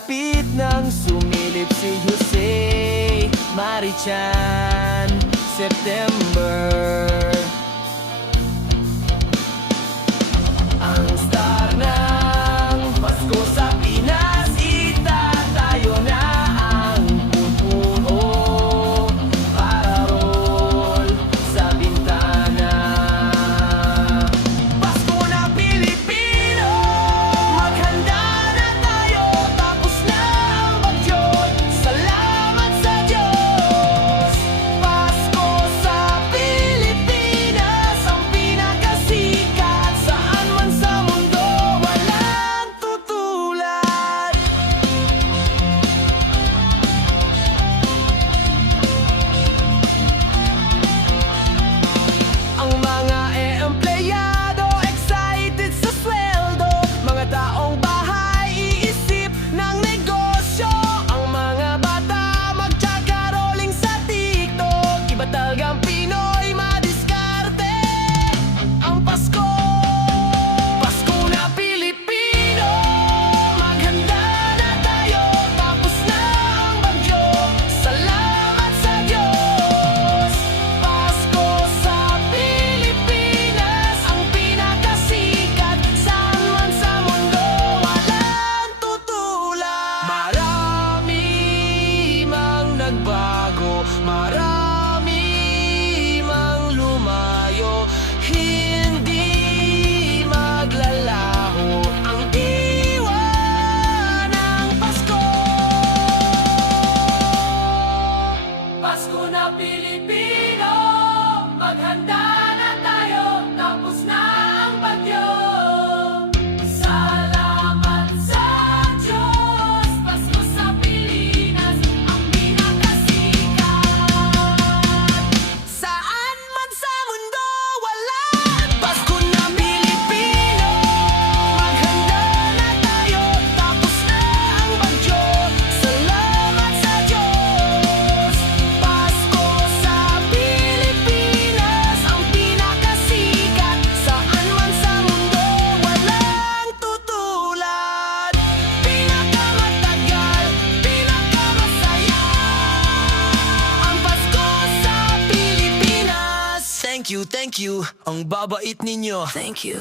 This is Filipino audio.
Malapit nang sumilip si Jose Marichan September. Ang star ng Pasko sa my Thank you, thank you. Ang babait ninyo. Thank you.